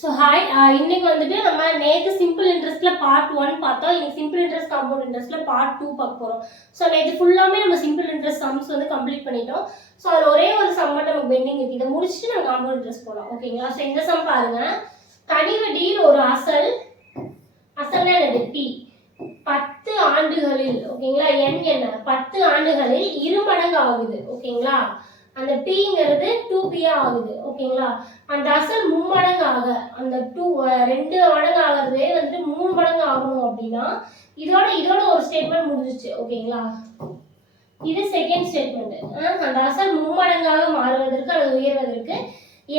So hi, இன்னைக்கு வந்துட்டு நம்ம நேற்று சிம்பிள் இன்ட்ரெஸ்ட்ல பார்ட் 1 பார்த்தோம். இன்னைக்கு சிம்பிள் இன்ட்ரெஸ்ட் காம்பவுண்ட் இன்ட்ரெஸ்ட்ல பார்ட் 2 பார்க்க போகிறோம். ஸோ நேற்று ஃபுல்லாமே நம்ம சிம்பிள் இன்ட்ரெஸ்ட் சம்ஸ் வந்து கம்ப்ளீட் பண்ணிட்டோம். ஸோ அதில் ஒரே ஒரு சம் மட்டும் நமக்கு பெண்டிங் இருக்கு. இதை முடிச்சுட்டு நம்ம காம்பவுண்ட் இன்ட்ரெஸ்ட் போகலாம். ஓகேங்களா? ஸோ இந்த சம் பாருங்க. தனி வட்டியில் ஒரு அசல்னா என்னது டி 10 ஆண்டுகளில், ஓகேங்களா, n என்ன 10 ஆண்டுகளில் 2 மடங்கு ஆகுது. ஓகேங்களா? அந்த pங்கிறது 2p ஆகுது. ஓகேங்களா? அந்த அசல் மும்மடங்கு ஆக அந்த 2 மடங்கு ஆகிறதே வந்து 3 மடங்கு ஆகணும் அப்படின்னா இதோட ஒரு ஸ்டேட்மெண்ட் முடிஞ்சிச்சு. ஓகேங்களா? இது செகண்ட் ஸ்டேட்மெண்ட். அந்த அசல் மும்மடங்காக மாறுவதற்கு அல்லது உயர்வதற்கு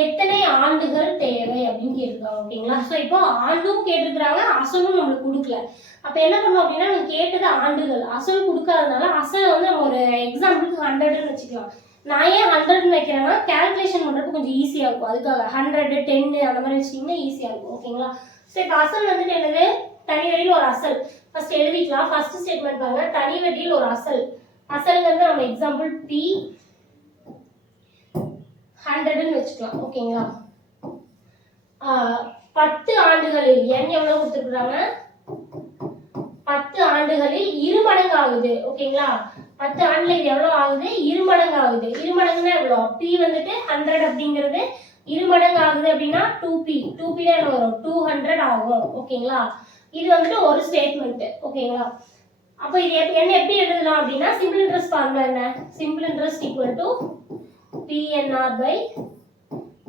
எத்தனை ஆண்டுகள் தேவை அப்படின்னு கேட்டிருக்காங்க. ஓகேங்களா? ஸோ இப்போ ஆண்டும் கேட்டிருக்கிறாங்க, அசலும் நம்மளுக்கு கொடுக்கல. அப்போ என்ன பண்ணோம் அப்படின்னா, நம்ம கேட்டது ஆண்டுகள், அசல் கொடுக்காதனால அசல் வந்து நம்ம ஒரு எக்ஸாம்பிளுக்கு 100ன்னு வச்சுக்கலாம். நான் ஏன் 100ன்னு வைக்கிறேன்னா கேல்குலேஷன் பண்ணுறதுக்கு கொஞ்சம் ஈஸியாக இருக்கும். அதுக்காக 100, 10 அந்த மாதிரி வச்சிட்டிங்கன்னா ஈஸியாக இருக்கும். ஓகேங்களா? ஸோ இப்போ அசல் வந்துட்டு என்னது, தனி வட்டியில் ஒரு அசல். ஃபர்ஸ்ட் எழுதிக்கலாம். ஃபர்ஸ்ட் ஸ்டேட்மெண்ட் பாருங்க. தனி வட்டியில் ஒரு அசல்ங்கிறது நம்ம எக்ஸாம்பிள் பி 100ன்னு வச்சுக்கலாம். ஓகேங்களா? 10 ஆண்டுகளில் n எவ்வளவு கொடுத்துருக்குறாங்க, 10 ஆண்டுகளில் 2 மடங்கு ஆகுது. ஓகேங்களா? 10 ஆண்டுல இது எவ்வளவு ஆகுது, 2 மடங்கு ஆகுது. 2 மடங்குன்னா எவ்வளோ, p வந்துட்டு 100 அப்படிங்கிறது 2 மடங்கு ஆகுது அப்படின்னா 2p தான் என்ன வரும், 200 ஆகும். ஓகேங்களா? இது வந்துட்டு ஒரு ஸ்டேட்மெண்ட். ஓகேங்களா? அப்போ இது என்ன எப்படி எழுதலாம் அப்படின்னா, சிம்பிள் இன்ட்ரெஸ்ட் ஃபார்முலா என்ன, simple interest equal to PNR by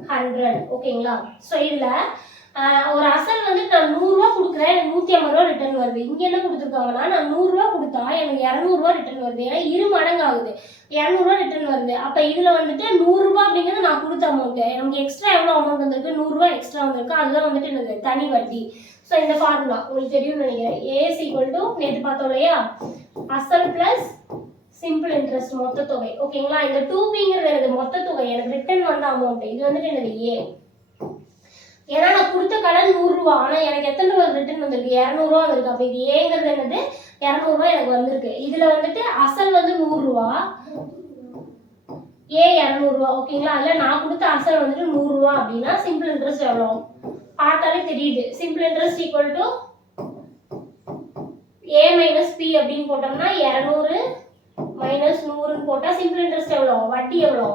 100. ஓகேங்களா? ஸோ இதுல ஒரு அசல் வந்து நான் 100 ரூபா கொடுக்குறேன், எனக்கு 150 ரூபா ரிட்டர்ன் வருது. இங்க என்ன கொடுத்துருக்காங்கன்னா, நான் 100 ரூபா கொடுத்தா எனக்கு 200 ரூபா ரிட்டர்ன் வருது. ஏன்னா 2 மடங்கு ஆகுது, 200 ரூபா ரிட்டர்ன் வருது. அப்ப இதுல வந்துட்டு 100 ரூபா அப்படிங்கிறது நான் கொடுத்த அமௌண்ட், நமக்கு எக்ஸ்ட்ரா எவ்வளவு அமௌண்ட் வந்திருக்கு, 100 ரூபா எக்ஸ்ட்ரா வந்திருக்கு. அதுதான் வந்துட்டு என்னது, தனி வட்டி. ஸோ இந்த ஃபார்முலா உங்களுக்கு தெரியும்னு நினைக்கிறேன். ஏஸ் ஈக்குவல் டு நேற்று பார்த்தோம் இல்லையா, அசல் பிளஸ் சிம்பிள் இன்ட்ரெஸ்ட் மொத்த தொகை. ஓகேங்களா? இந்த 2pங்கிறது எனது மொத்த தொகை, எனக்கு ரிட்டர்ன் வந்த அமௌண்ட். இது வந்துட்டு என்னது ஏ. ஏன்னா நான் கொடுத்த கடன் 100 ரூபா, ஆனா எனக்கு எத்தனை ரூபா ரிட்டர்ன் வந்திருக்கு, 200 ரூபா வந்திருக்கு. அப்ப இது ஏங்கிறது என்னது, 200 ரூபா எனக்கு வந்திருக்கு. இதுல வந்துட்டு அசல் வந்து 100 ரூபா, ஏ 200 ரூபா. ஓகேங்களா? அதுல நான் கொடுத்த அசல் வந்துட்டு 100 ரூபா அப்படின்னா சிம்பிள் இன்ட்ரெஸ்ட் எவ்வளோ பார்த்தாலே தெரியுது. Simple interest equal to A minus B அப்படின்னு போட்டோம்னா 200 மைனஸ் 100ன்னு போட்டா சிம்பிள் இன்ட்ரெஸ்ட் எவ்வளோ, வட்டி எவ்வளோ,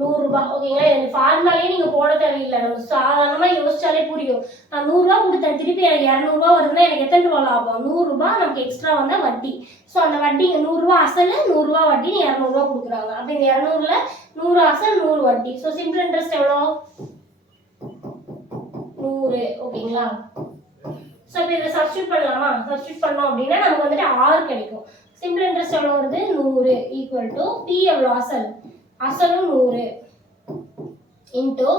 100 ரூபாய். ஓகேங்களா? இந்த ஃபார்முலாலே நீங்க போட தேவையில்லை, நம்ம சாதாரணமா யோசிச்சாலே புரியும். நான் 100 ரூபாய் கொடுத்தேன், திருப்பி எனக்கு 200 ரூபாய் வருதுன்னா எனக்கு எத்தனை ரூபாய் லாபம், 100 ரூபாய். நமக்கு எக்ஸ்ட்ரா வந்தா வட்டி. ஸோ அந்த வட்டி 100 ரூபாய் அசல், 100 ரூபாய் வட்டி, 200 ரூபாய் கொடுக்குறாங்க. அப்ப இந்த 200ல 100 அசல் 100 வட்டி. ஸோ சிம்பிள் இன்ட்ரெஸ்ட் எவ்வளோ, 100. ஓகேங்களா? ஸோ இப்போ இதை சப்ஸ்டியூட் பண்ணலாமா, சப்ஸ்டியூட் பண்ணோம் அப்படின்னா நமக்கு வந்துட்டு 6 கிடைக்கும். சிம்பிள் இன்ட்ரெஸ்ட் எவ்வளோ வருது, 100 ஈக்குவல் டு பி எவ்வளோ, அசலும் 100 இன்டூ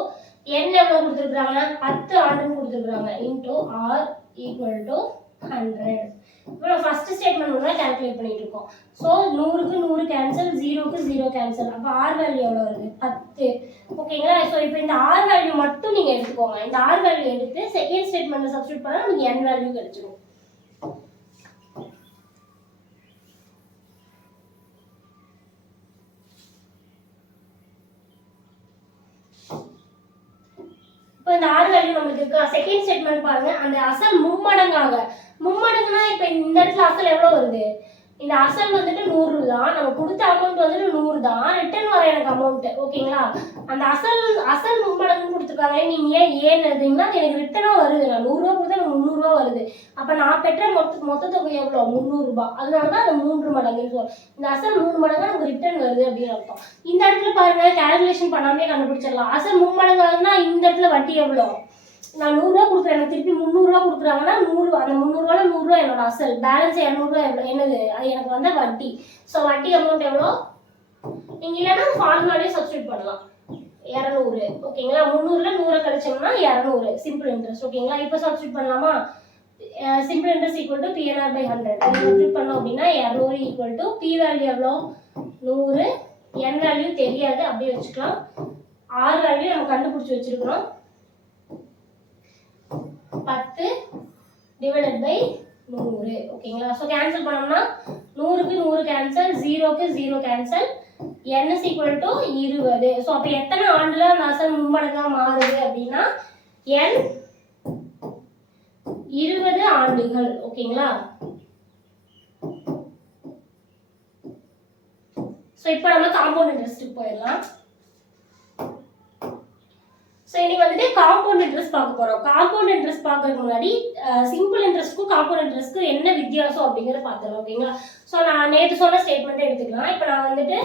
n எவ்வளவு கொடுத்துருக்காங்க, 10 ஆண்டுன்னு கொடுத்துருக்காங்க, இன்டூ r ஈக்குவல் டு 100. இப்போ நம்ம ஃபர்ஸ்ட் ஸ்டேட்மெண்ட் ஒன்றா கால்குலேட் பண்ணிட்டு இருக்கோம். ஸோ 100க்கு 100 கேன்சல், 0க்கு 0 கேன்சல். அப்போ r வேல்யூ எவ்வளோ வருது, 10. ஓகேங்களா? ஸோ இப்போ இந்த r வேல்யூ மட்டும் நீங்க எடுத்துக்கோங்க. இந்த r வேல்யூ எடுத்து செகண்ட் ஸ்டேட்மெண்ட்ல சப்ஸ்டியூட் பண்ணா நமக்கு n வேல்யூ கிடைச்சிடும். இந்த r வேல்யூ நமக்கு இருக்கு. செகண்ட் ஸ்டேட்மெண்ட் பாருங்க. அந்த அசல் மும்மடங்குனா இப்ப இந்த இடத்துல அசல் எவ்வளவு வருது, இந்த அசல் வந்துட்டு 100 தான், நம்ம கொடுத்த அமௌண்ட் வந்துட்டு 100 தான், ரிட்டர்ன் வர எனக்கு அமௌண்ட். ஓகேங்களா? அந்த அசல் மும்மடங்கு கொடுத்துருக்காங்க. நீங்க ஏன் எழுதுங்கன்னா எனக்கு ரிட்டர்னா வருது, நான் 100 ரூபா கொடுத்தா எனக்கு 300 ரூபா வருது. அப்ப நான் பெற்ற மொத்த தொகை எவ்வளவு, 300 ரூபாய். அதனாலதான் அது 3 மடங்குன்னு சொல்றோம். இந்த அசல் 3 மடங்கு நமக்கு ரிட்டர்ன் வருது அப்படின்னு அர்த்தம். இந்த இடத்துல பாருங்க, கால்குலேஷன் பண்ணாமே கண்டுபிடிச்சிடலாம். அசல் மும்மடங்காகுதுன்னா இந்த இடத்துல வட்டி எவ்வளோ, நான் 100 ரூபா கொடுக்குறேன், எனக்கு திருப்பி 300 ரூபா கொடுக்குறாங்கன்னா 100, அந்த 300 ரூபாய் 100 ரூபா என்னோட அசல், பேலன்ஸ் 200 ரூபா என்னது, அது எனக்கு வந்த வட்டி. ஸோ வட்டி அமௌண்ட் எவ்வளோ, நீங்க இல்லைன்னா ஃபார்முலாலே சப்ஸ்டியூட் பண்ணலாம், 200. ஓகேங்களா? 300ல 100 கழிச்சோம்னா 200 சிம்பிள் இன்ட்ரெஸ்ட். ஓகேங்களா? இப்போ சப்ஸ்டியூட் பண்ணலாமா, simple interest equal to PNR by 100. Substitute பண்ணோம் அப்படின்னா 200 ஈக்குவல் டு பி வேல்யூ எவ்வளோ, 100, n வேல்யூ தெரியாது, அப்படியே வச்சுக்கலாம். r வேல்யூ நம்ம கண்டுபிடிச்சு வச்சிருக்கிறோம், 10 டிவைடட் பை 100. ஓகேங்களா? ஸோ கேன்சல் பண்ணோம்னா 100க்கு 100 கேன்சல், 0க்கு 0 cancel, n is equal to 20. So அப்போ எத்தனை ஆண்டுல அந்த அசல் மும்மடங்கா மாறுது அப்படின்னா n 20 ஆண்டுகள். ஓகேங்களா? ஸோ இப்போ நம்ம காம்பவுண்ட் இன்ட்ரெஸ்ட்டுக்கு போயிடலாம். ஸோ இன்னைக்கு வந்துட்டு காம்பவுண்ட் இன்ட்ரெஸ்ட் பார்க்க போகிறோம். காம்பவுண்ட் இன்ட்ரெஸ்ட் பார்க்கறதுக்கு முன்னாடி சிம்பிள் இன்ட்ரெஸ்ட்க்கும் காம்பவுண்ட் இன்ட்ரெஸ்ட்க்கும் என்ன வித்தியாசம் அப்படிங்கிறத பார்த்துக்கலாம். ஓகேங்களா? ஸோ நான் நேற்று சொன்ன ஸ்டேட்மெண்ட்டை எடுத்துக்கலாம். இப்போ நான் வந்துட்டு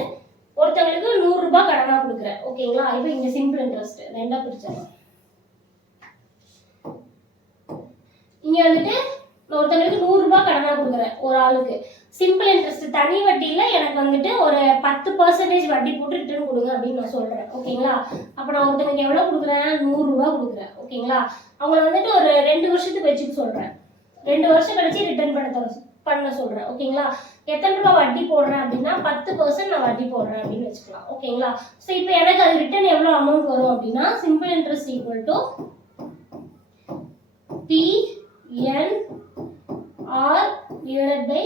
ஒருத்தவங்களுக்கு 100 ரூபாய் கடனாக கொடுக்குறேன். ஓகேங்களா? இப்போ இங்கே சிம்பிள் இன்ட்ரெஸ்ட் ரெண்டாக பிரிச்சிடலாம். இங்கே வந்துட்டு ஒருத்தவங்களுக்கு 100 ரூபாய் கடனாக கொடுக்குறேன் ஒரு ஆளுக்கு. சிம்பிள் இன்ட்ரெஸ்ட் தனி வட்டியில் எனக்கு வந்துட்டு ஒரு 10% வட்டி போட்டு ரிட்டர்ன் கொடுங்க அப்படின்னு நான் சொல்கிறேன். ஓகேங்களா? அப்போ நான் ஒருத்தவங்களுக்கு எவ்வளோ கொடுக்குறேன்? 100 ரூபாய் கொடுக்குறேன். ஓகேங்களா? அவங்கள வந்துட்டு ஒரு 2 வருஷத்துக்கு வச்சுக்க சொல்கிறேன். 2 வருஷம் கழிச்சு ரிட்டர்ன் பண்ண சொல்கிறேன். ஓகேங்களா? எத்தனை ரூபா வட்டி போடுறேன் அப்படின்னா 10% நான் வட்டி போடுறேன் அப்படின்னு வச்சுக்கலாம். ஓகேங்களா? ஸோ இப்போ எனக்கு அது ரிட்டர்ன் எவ்வளோ அமௌண்ட் வரும் அப்படின்னா simple interest equal to PNR divided by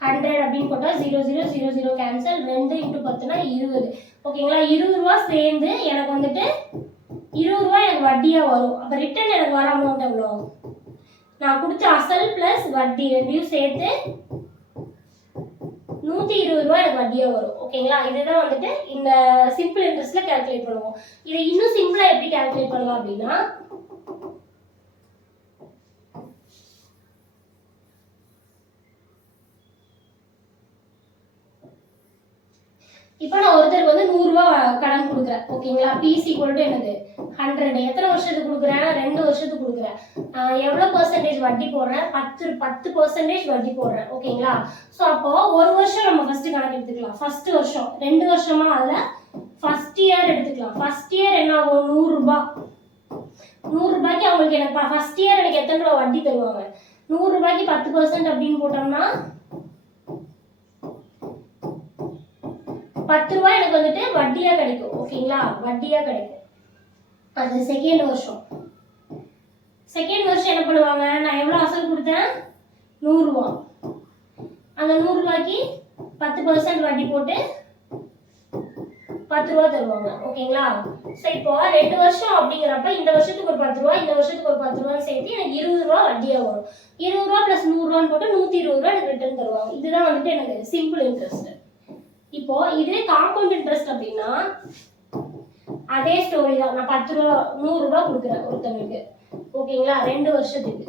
100 அப்படின்னு போட்டால் 0 0 0 0 கேன்சல். 2 × 10 20. ஓகேங்களா? 20 ரூபா சேர்ந்து எனக்கு வந்துட்டு 20 ரூபா எனக்கு வட்டியாக வரும். அப்போ ரிட்டர்ன் எனக்கு வர அமௌண்ட் எவ்வளோ? நான் கொடுத்த அசல் ப்ளஸ் வட்டி ரெண்டையும் சேர்த்து 120 ரூபா எனக்கு வட்டியாக வரும். ஓகேங்களா? இதுதான் வந்துட்டு இந்த சிம்பிள் இன்ட்ரெஸ்ட்ல கால்குலேட் பண்ணுவோம். இதை இன்னும் சிம்பிளாக எப்படி கால்குலேட் பண்ணலாம் அப்படின்னா இப்போ நான் ஒருத்தருக்கு வந்து 100 ரூபாய் கடன் கொடுக்குறேன். ஓகேங்களா? P = என்னது 100. எத்தனை வருஷத்துக்கு கொடுக்குறேன்? 2 வருஷத்துக்கு கொடுக்குறேன். எவ்வளோ பர்சன்டேஜ் வட்டி போடுறேன்? 10% வட்டி போடுறேன். ஓகேங்களா? ஸோ அப்போ ஒரு வருஷம் நம்ம ஃபர்ஸ்ட் கணக்கு எடுத்துக்கலாம். ஃபர்ஸ்ட் வருஷம் 2 வருஷமா அதில் ஃபர்ஸ்ட் இயர் எடுத்துக்கலாம். ஃபர்ஸ்ட் இயர் என்ன ஆகும்? 100 ரூபாய். 100 ரூபாய்க்கு அவங்களுக்கு எனக்கு ஃபர்ஸ்ட் இயர் எனக்கு எத்தனை ரூபா வட்டி தருவாங்க? 100 ரூபாய்க்கு 10% அப்படின்னு போட்டோம்னா 10 ரூபாய் எனக்கு வந்துட்டு வட்டியா கிடைக்கும். ஓகேங்களா? வட்டியா கிடைக்கும். அது செகண்ட் வருஷம். செகண்ட் வருஷம் என்ன பண்ணுவாங்க? நான் எவ்வளவு அசல் கொடுத்தேன்? 100 ரூபாய். அந்த 100 ரூபாய்க்கு 10% வட்டி போட்டு 10 ரூபாய் தருவாங்க. ஓகேங்களா? ஸோ இப்போ 2 வருஷம் அப்படிங்கிறப்ப இந்த வருஷத்துக்கு ஒரு 10 ரூபாய், இந்த வருஷத்துக்கு ஒரு 10 ரூபாய் சேர்த்து எனக்கு 20 ரூபாய் வட்டியா வரும். 20 ரூபாய் + 100 ரூபான்னு போட்டு 120 ரூபாய் எனக்கு ரிட்டர்ன் தருவாங்க. இதுதான் வந்துட்டு எனக்கு சிம்பிள் இன்ட்ரெஸ்ட். இப்போ இதே காம்பவுண்ட் இன்ட்ரெஸ்ட் அப்படின்னா அதே ஸ்டோரி தான். நான் 100 ரூபாய் கொடுக்குறேன் ஒருத்தவங்களுக்கு. ஓகேங்களா? 2 வருஷத்துக்கு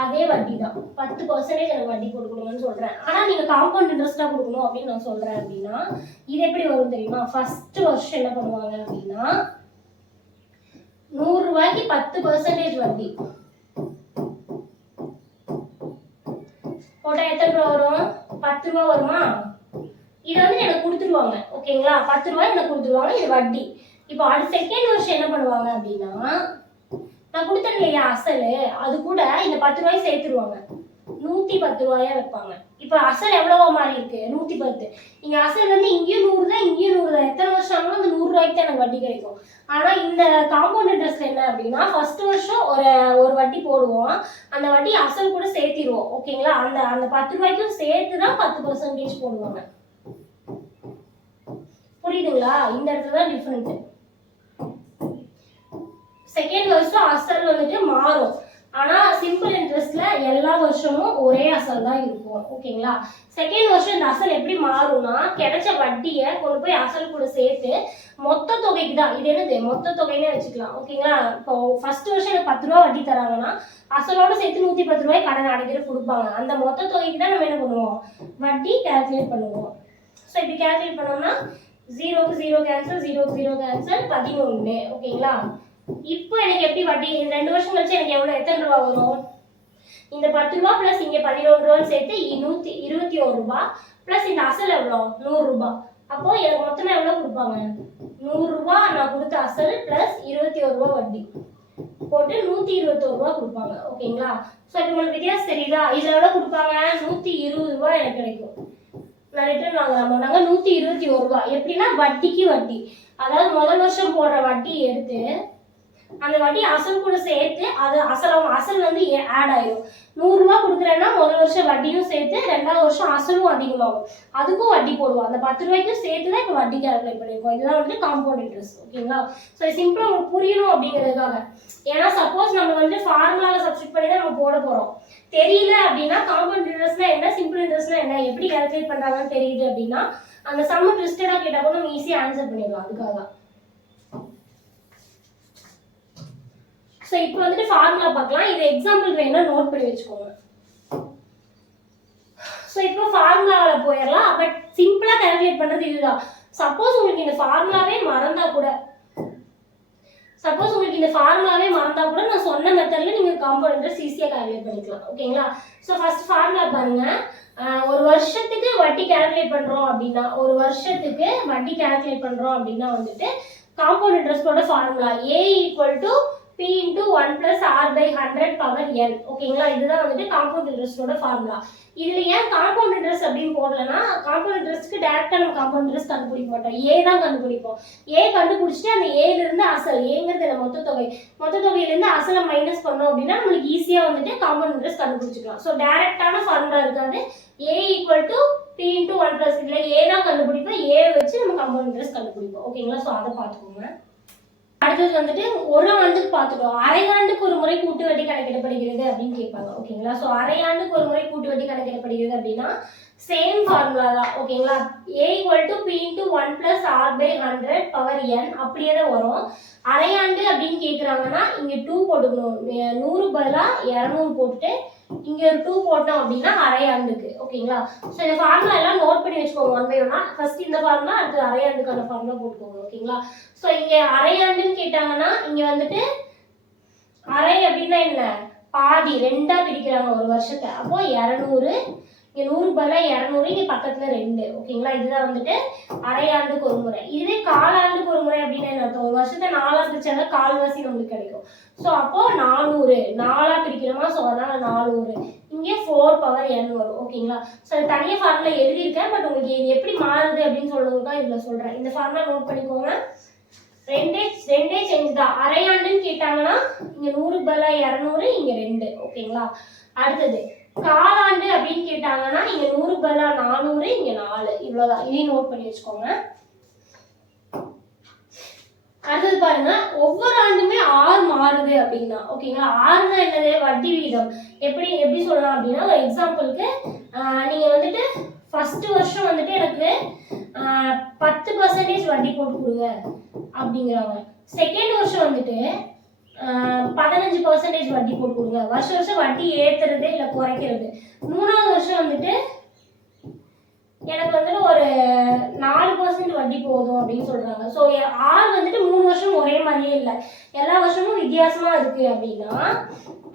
அதே வட்டி தான். 10% எனக்கு வட்டி போட்டு கொடுங்கன்னு சொல்றேன். ஆனா நீங்க காம்பவுண்ட் இன்ட்ரெஸ்டா கொடுக்கணும் அப்படின்னு நான் சொல்றேன் அப்படின்னா இது எப்படி வரும் தெரியுமா? ஃபர்ஸ்ட் வருஷம் என்ன பண்ணுவாங்க அப்படின்னா 100 ரூபாய்க்கு 10% வட்டி போட்டா எத்தனை ரூபா வரும்? 10 ரூபா வருமா? இதை வந்து எனக்கு கொடுத்துருவாங்க. ஓகேங்களா? 10 ரூபாய் எனக்கு கொடுத்துருவாங்க. இது வட்டி. இப்போ அடுத்த செகண்ட் வருஷம் என்ன பண்ணுவாங்க அப்படின்னா நான் கொடுத்தேன் இல்லையா அசல், அது கூட இந்த 10 ரூபாய் சேர்த்துருவாங்க. 110 ரூபாயா வைப்பாங்க. இப்போ அசல் எவ்வளவோ மாறி இருக்கு? 110. இங்க அசல் வந்து இங்கேயும் 100 தான், இங்கேயும் 100 தான். எத்தனை வருஷம் ஆனாலும் அந்த 100 ரூபாய்க்கு தான் எனக்கு வட்டி கிடைக்கும். ஆனா இந்த காம்பவுண்ட் இன்ட்ரெஸ்ட் என்ன அப்படின்னா ஃபர்ஸ்ட் வருஷம் ஒரு வட்டி போடுவோம். அந்த வட்டி அசல் கூட சேர்த்திடுவோம். ஓகேங்களா? அந்த 10 ரூபாய்க்கும் சேர்த்து தான் 10% போடுவாங்க. புரியுதுங்களா? இந்த இடத்துல தான் டிஃபரன்ஸ். செகண்ட் வருஷம் அசல் வந்துட்டு மாறும். ஆனா சிம்பிள் இன்ட்ரெஸ்ட்ல எல்லா வருஷமும் ஒரே அசல் தான் இருக்கும். ஓகேங்களா? செகண்ட் வருஷம் இந்த அசல் எப்படி மாறும்னா கிடைச்ச வட்டியை கொண்டு போய் அசல் கூட சேர்த்து மொத்த தொகைக்கு தான். இது என்னது? மொத்த தொகைனே வச்சுக்கலாம். ஓகேங்களா? இப்போ ஃபர்ஸ்ட் வருஷம் எனக்கு 10 ரூபாய் வட்டி தராங்கன்னா அசலோட சேர்த்து 110 ரூபாய் கடன் அடைக்கிற கொடுப்பாங்க. அந்த மொத்த தொகைக்கு தான் நம்ம என்ன பண்ணுவோம்? வட்டி கால்குலேட் பண்ணுவோம். ஸோ இப்படி கால்குலேட் பண்ணோம்னா 0 க்கு 0 கேன்சல், 0 க்கு 0 கேன்சல், 11. ஓகேங்களா? இப்போ எனக்கு எப்படி வட்டி 2 வருஷம் கழிச்சு எனக்கு எத்தனை ரூபா வரும்? இந்த 10 ரூபாய் பிளஸ் இங்க 11 ரூபான்னு சேர்த்து 121 ரூபாய் பிளஸ் இந்த அசல் எவ்வளோ? 100 ரூபாய். அப்போ எனக்கு மொத்தமா எவ்வளவு கொடுப்பாங்க? 100 ரூபாய் நான் கொடுத்த அசல் பிளஸ் 21 ரூபாய் வட்டி போட்டு 121 ரூபாய் கொடுப்பாங்க. ஓகேங்களா? ஸோ இப்போ உங்களுக்கு வித்தியாசம் தெரியுதா? இதுல எவ்வளவு கொடுப்பாங்க? 120 ரூபாய் எனக்கு கிடைக்கும். நான் ரிட்டர்ன் வாங்கலாமோ? நாங்க 121 ரூபாய். எப்படின்னா வட்டிக்கு வட்டி. அதாவது முதல் வருஷம் போடுற வட்டி எடுத்து அந்த வட்டி அசல் கூட சேர்த்து அது அசல் வந்து ஆட் ஆயிடும். 100 ரூபா கொடுக்குறேன்னா முதல் வருஷம் வட்டியும் சேர்த்து 2வது வருஷம் அசலும் அதிகமாகும், அதுக்கும் வட்டி போடுவோம். அந்த 10 ரூபாய்க்கும் சேர்த்து தான் இப்போ வட்டி கால்குலேட் பண்ணிருக்கோம். இதுதான் வந்து காம்பவுண்ட் இன்ட்ரெஸ்ட். ஓகேங்களா? ஸோ சிம்பிளா உங்களுக்கு புரியணும் அப்படிங்கிறதுக்காக. ஏன்னா சப்போஸ் நம்ம வந்து ஃபார்முலால சப்ஸ்டிட் பண்ணி தான் நம்ம போட போறோம். தெரியல அப்படின்னா காம்பவுண்ட் இன்ட்ரெஸ்ட்னா என்ன, சிம்பிள் இன்ட்ரெஸ்ட்னா என்ன, எப்படி கால்குலேட் பண்றாங்கன்னு தெரியுது அப்படின்னா அந்த சம்ம ட்விஸ்டடா கேட்டா கூட நம்ம ஈஸியா ஆன்சர் பண்ணிடலாம். அதுக்காக தான். ஸோ இப்போ வந்துட்டு ஃபார்முலா பார்க்கலாம். இது எக்ஸாம்பிள் வேணா நோட் பண்ணி வச்சுக்கோங்க. ஸோ இப்போ ஃபார்முலாவில் போயிடலாம். பட் சிம்பிளா கால்குலேட் பண்றது இதுதான். சப்போஸ் உங்களுக்கு இந்த ஃபார்முலாவே மறந்தா கூட நான் சொன்ன மெத்தட்ல நீங்க காம்பவுண்ட் இன்ட்ரெஸ்ட் ஈஸியா கால்குலேட் பண்ணிக்கலாம். ஓகேங்களா? ஸோ ஃபர்ஸ்ட் ஃபார்முலா பாருங்க. ஒரு வருஷத்துக்கு வட்டி கால்குலேட் பண்றோம் அப்படின்னா வந்துட்டு காம்பவுண்ட் இன்ட்ரெஸ்டோட formula A = P × 1 + R/100 power n. ஓகேங்களா? இதுதான் வந்துட்டு காம்பவுண்ட் இன்ட்ரெஸ்டோட ஃபார்முலா. இதுல ஏன் காம்பவுண்ட் இன்ட்ரெஸ்ட் அப்படின்னு போடலன்னா காம்பவுண்ட் இன்ட்ரெஸ்ட்க்கு டைரக்டா நம்ம காம்பவுண்ட் இன்ட்ரெஸ்ட் கண்டுபிடிக்க மாட்டோம். A தான் கண்டுபிடிப்போம். A கண்டுபிடிச்சிட்டு அந்த A ல இருந்து அசல், ஏங்கிறது மொத்த தொகையில இருந்து அசலை மைனஸ் பண்ணோம் அப்படின்னா நம்மளுக்கு ஈஸியா வந்துட்டு காம்பவுண்ட் இன்ட்ரெஸ்ட் கண்டுபிடிச்சிக்கலாம். ஸோ டைரக்டான ஃபார்முலா இருக்காது. A = P × 1 + இதுல A தான் கண்டுபிடிப்போம். A வச்சு நம்ம காம்பவுண்ட் இன்ட்ரெஸ்ட் கண்டுபிடிப்போம். ஓகேங்களா? ஸோ அதை பார்த்துக்கோங்க. அடுத்தது வந்துட்டு ஒரு ஆண்டுக்கு பார்த்துட்டோம். அரை ஆண்டுக்கு ஒரு முறை கூட்டு வட்டி கணக்கிடப்படுகிறது அப்படின்னு கேட்பாங்க. ஓகேங்களா? ஸோ அரை ஆண்டுக்கு ஒரு முறை கூட்டு வட்டி கணக்கிடப்படுகிறது அப்படின்னா சேம் ஃபார்முலா தான். ஓகேங்களா? A = P × 1 + R/100 power n அப்படியே தான் வரும். அரை ஆண்டு அப்படின்னு கேட்குறாங்கன்னா இங்க 2 போட்டுக்கணும். 100 பதிலா 200 போட்டுட்டு இங்க ஒரு 2 போட்டோம் அப்படின்னா அரை ஆண்டுக்கு. ஓகேங்களா? ஸோ இந்த ஃபார்முலா எல்லாம் நோட் பண்ணி வச்சுக்கோங்க. 1 by 1. ஃபர்ஸ்ட் இந்த ஃபார்முலா, அடுத்து அரை ஆண்டுக்கான ஃபார்முலா போட்டுக்கோங்க. ஓகேங்களா? ஸோ இங்க அரை ஆண்டுன்னு கேட்டாங்கன்னா இங்க வந்துட்டு அரை அப்படின்னா என்ன, பாதி, 2ஆ பிரிக்கிறாங்க ஒரு வருஷத்தை. அப்போ 200, இங்க 100 பதிலா 200, இங்க பக்கத்துல 2. ஓகேங்களா? இதுதான் வந்துட்டு அரை ஆண்டுக்கு ஒரு முறை. இதுவே காலாண்டுக்கு ஒரு முறை அப்படின்னா என்ன அர்த்தம், ஒரு வருஷத்தை 4ஆ பிரிச்சாங்க கால்வாசி நம்மளுக்கு கிடைக்கும். ஸோ அப்போ 400 4ஆ பிரிக்கிறோமா, ஸோ அதனால 400, இங்கே 4 பவர் n வரும். ஓகேங்களா? ஸோ தனியாக ஃபார்முலா எழுதியிருக்கேன். பட் உங்களுக்கு இது எப்படி மாறுது அப்படின்னு சொல்றது தான் இதுல சொல்றேன். இந்த ஃபார்முலா நோட் பண்ணிக்கோங்க. ரெண்டே சேஞ்ச் தான். அரை ஆண்டுன்னு கேட்டாங்கன்னா இங்க 100 பதிலா 200, இங்க 2. ஓகேங்களா? அடுத்தது காலாண்டு அப்படின்னு கேட்டாங்கன்னா இங்க 100 பதிலா 400, இங்க 4. இவ்வளவுதான். இதையும் நோட் பண்ணி வச்சுக்கோங்க. அடுத்தது பாருங்க, ஒவ்வொரு ஆண்டுமே R மாறுது அப்படின்னா. ஓகேங்களா? Rனா என்னது, வட்டி விகிதம். எப்படி சொல்லலாம் அப்படின்னா ஒரு எக்ஸாம்பிளுக்கு நீங்க வந்துட்டு ஃபர்ஸ்ட் வருஷம் வந்துட்டு எனக்கு 10% வட்டி போட்டு கொடுங்க அப்படிங்கிறாங்க. செகண்ட் வருஷம் வந்துட்டு 15% வட்டி போட்டு கொடுங்க. வருஷம் வட்டி ஏத்துறது இல்ல குறைக்கிறது. 3வது வருஷம் வந்துட்டு எனக்கு வந்துட்டு ஒரு 4% வட்டி போதும் அப்படின்னு சொல்றாங்க. ஸோ R வந்துட்டு 3 வருஷம் ஒரே மாதிரியே இல்லை, எல்லா வருஷமும் வித்தியாசமா இருக்கு அப்படின்னா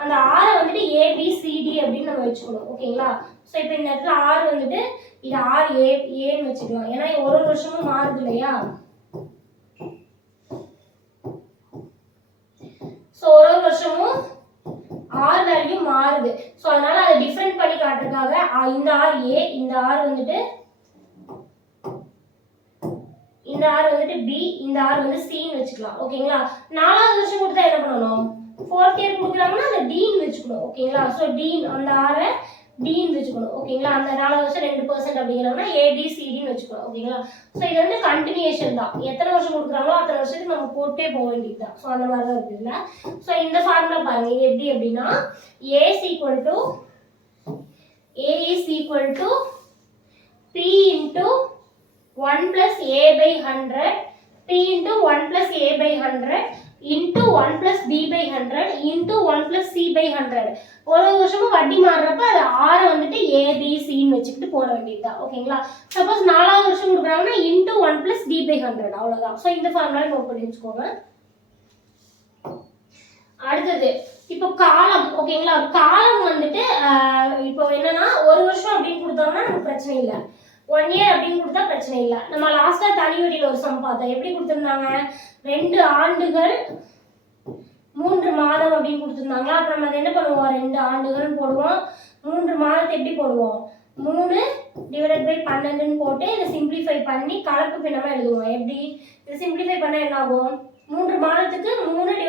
அந்த R வந்துட்டு ABCD அப்படின்னு நம்ம வச்சுக்கணும். ஓகேங்களா? ஸோ இப்போ இந்த இடத்துல R வந்துட்டு இது RAன்னு வச்சுக்கலாம். ஏன்னா ஒரு வருஷமும் மாறுது இல்லையா? ஸோ ஒரு வருஷமும் R வேல்யூ மாறுது. ஸோ அதனால அதை டிஃபரெண்ட் பண்ணி காட்டுறதுக்காக இந்த R A, இந்த R வந்துட்டு B, இந்த R வந்து Cன்னு வச்சுக்கலாம். ஓகேங்களா? 4வது வருஷம் கொடுத்தா என்ன பண்ணணும், 4th இயர் கொடுக்குறாங்கன்னா அந்த Dன்னு வச்சுக்கணும். ஓகேங்களா? ஸோ D, அந்த R Dன்னு வச்சுக்கணும். ஓகேங்களா? அந்த 4வது வருஷம் 2% அப்படிங்கிறாங்கன்னா ABCDன்னு வச்சுக்கணும். ஓகேங்களா? ஸோ இது வந்து கண்டினியூஷன் தான். எத்தனை வருஷம் கொடுக்குறாங்களோ அத்தனை வருஷத்துக்கு நம்ம போட்டே போக வேண்டியது தான். ஸோ அந்த மாதிரி தான் இருக்குது இல்லை. ஸோ இந்த ஃபார்முலா பாருங்க, இது எப்படி அப்படின்னா A is equal to P × 1 + A/100, P × 1 + A/100 into 1 + B/100 into 1 + C/100. ஒரு வருஷமும் வட்டி மாறுறப்ப அது R வந்துட்டு ABCன்னு வச்சுக்கிட்டு போட வேண்டியதுதான். ஓகேங்களா? சப்போஸ் 4வது வருஷம் கொடுக்குறாங்கன்னா into 1 + D/100 அவ்வளவுதான். ஸோ இந்த ஃபார்முலா நோட் பண்ணி வச்சுக்கோங்க. அடுத்தது இப்போ காலம். ஓகேங்களா? காலம் வந்துட்டு இப்போ என்னன்னா ஒரு வருஷம் அப்படின்னு கொடுத்தாங்கன்னா நமக்கு பிரச்சனை இல்லை, 1 year அப்படின்னு கொடுத்தா பிரச்சனை இல்லை. நம்ம லாஸ்டா தனி வட்டியில் ஒரு சம் பார்த்தோம். எப்படி கொடுத்துருந்தாங்க, 2 ஆண்டுகள் 3 மாதம் அப்படின்னு கொடுத்துருந்தாங்களா. அப்ப நம்ம என்ன பண்ணுவோம், 2 ஆண்டுகள் போடுவோம், 3 மாதத்தை எப்படி போடுவோம், 3 / 12ன்னு போட்டு இதை சிம்பிளிஃபை பண்ணி கலப்பு பின்னமா எழுதுவோம். எப்படி இதை சிம்பிளிஃபை பண்ணா என்ன ஆகும், 3 மாதத்துக்கு 3 /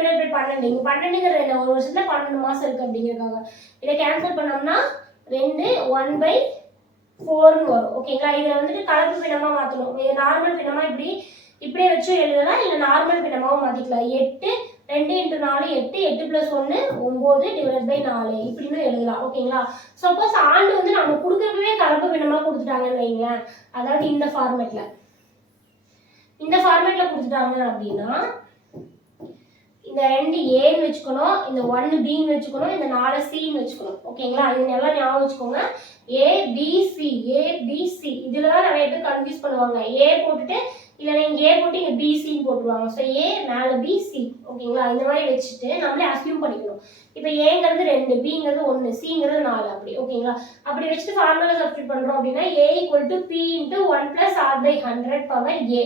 12. இங்கே 12ங்கிற ஒரு வருஷத்தில் 12 மாதம் இருக்குது அப்படிங்கிறக்காக. இதை கேன்சல் பண்ணோம்னா 2 1/4 வரும். ஓகேங்களா? இதில் வந்துட்டு கலப்பு பின்னமாக மாற்றணும். இது நார்மல் பின்னமாக இப்படியே வச்சு எழுதலாம், இல்லை நார்மல் பின்னமாகவும் மாற்றிக்கலாம். 8 2 × 4 8 8 + 1 9/4 இப்படின்னு எழுதலாம். ஓகேங்களா? சப்போஸ் ஆண்டு வந்து நம்ம கொடுக்குறப்பவே கலப்பு பின்னமாக கொடுத்துட்டாங்கன்னு வைங்களேன், அதாவது இந்த ஃபார்மேட்டில் கொடுத்துட்டாங்க அப்படின்னா இந்த 2 ஏன்னு வச்சுக்கணும், இந்த 1 பின்னு வச்சுக்கணும், இந்த 4 சின்னு வச்சுக்கணும். ஓகேங்களா? இது நல்லா ஞாபகம் வச்சுக்கோங்க. ABC இதில் தான் நிறைய பேர் கன்ஃபியூஸ் பண்ணுவாங்க. ஏ போட்டுட்டு இல்லை நீங்கள் ஏ போட்டு இங்கே பிசின்னு போட்டுருவாங்க. ஸோ ஏ மேலே பிசி. ஓகேங்களா? இந்த மாதிரி வச்சுட்டு நம்மளே அஸ்யூம் பண்ணிக்கணும். இப்போ ஏங்கிறது 2, பிங்கிறது 1, சிங்கிறது 4 அப்படி. ஓகேங்களா? அப்படி வச்சுட்டு ஃபார்முலா சப்ஸ்டிட் பண்ணுறோம் அப்படின்னா A = P × 1 + R/100 power A.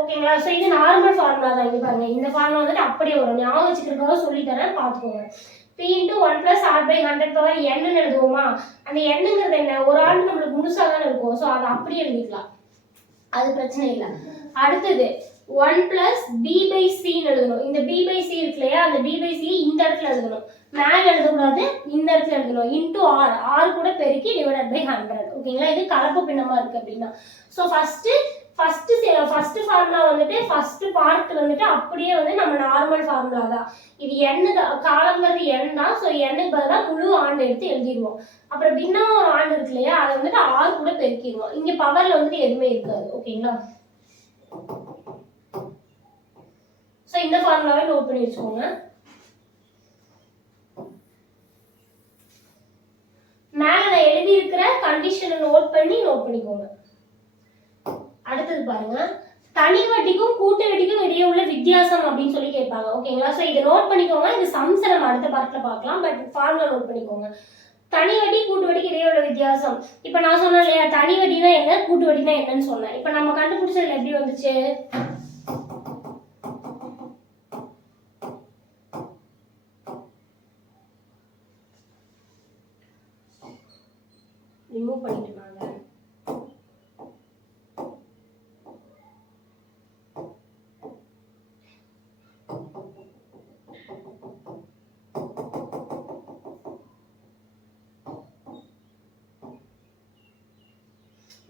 ஓகேங்களா? ஸோ இது நார்மல் ஃபார்முலா தான். இங்கே பாருங்க, இந்த ஃபார்முலா வந்துட்டு அப்படியே வரும். ஞாபகம் வச்சுக்கிறதுக்காக சொல்லித்தரேன், பார்த்துக்கோங்க. P × 1 + R/100 power N எழுதுவோமா? அந்த Nங்கிறது என்ன? ஒரு ஆண்டு நம்மளுக்கு முழுசாக தானே இருக்கும். ஸோ அதை அப்படியே எழுதிக்கலாம், அது பிரச்சனை இல்லை. அடுத்தது 1 + B/C எழுதணும். இந்த B/C இருக்கு இல்லையா, அந்த B/C இந்த இடத்துல எழுதணும். மேலே எழுதக்கூடாது, இந்த இடத்துல எழுதணும். × R கூட பெருக்கி /100. ஓகேங்களா? இது கலப்பு பின்னமாக இருக்குது அப்படின்னா. ஸோ ஃபர்ஸ்ட் ஃபார்முலா வந்துட்டு ஃபர்ஸ்ட் பார்ட் வந்துட்டு அப்படியே வந்து நம்ம நார்மல் ஃபார்முலா தான். இது n காலங்கிறது n தான். ஸோ n பதிலாக முழு ஆண்டு எடுத்து எழுதிடுவோம். அப்புறம் பின்னமாக ஒரு ஆண்டு இருக்கு இல்லையா, அதை வந்துட்டு R கூட பெருக்கிடுவோம். இங்கே பவரில் வந்துட்டு எதுவுமே இருக்காது. ஓகேங்களா? ஸோ இந்த ஃபார்முலாவை நோட் பண்ணி வச்சுக்கோங்க. மேலே நான் எழுதியிருக்கிற கண்டிஷனை நோட் பண்ணிக்கோங்க. அடுத்தது பாருங்க, தனி வட்டிக்கும் கூட்டு வட்டிக்கும் இடையே உள்ள வித்தியாசம் அப்படின்னு சொல்லி கேட்பாங்க. ஓகேங்களா? ஸோ இதை நோட் பண்ணிக்கோங்க. இது சம்ஸை நம்ம அடுத்த பார்ட்ல பார்க்கலாம், பட் ஃபார்முலா நோட் பண்ணிக்கோங்க. தனி வட்டி கூட்டு வட்டிக்கு இடையே உள்ள வித்தியாசம். இப்போ நான் சொன்னேன் இல்லையா, தனி வட்டினா என்ன, கூட்டு வட்டினா என்னன்னு சொன்னேன். இப்போ நம்ம கண்டுபிடிச்சதுல எப்படி வந்துச்சு? ரிமூவ் பண்ணிட்டுனாங்க.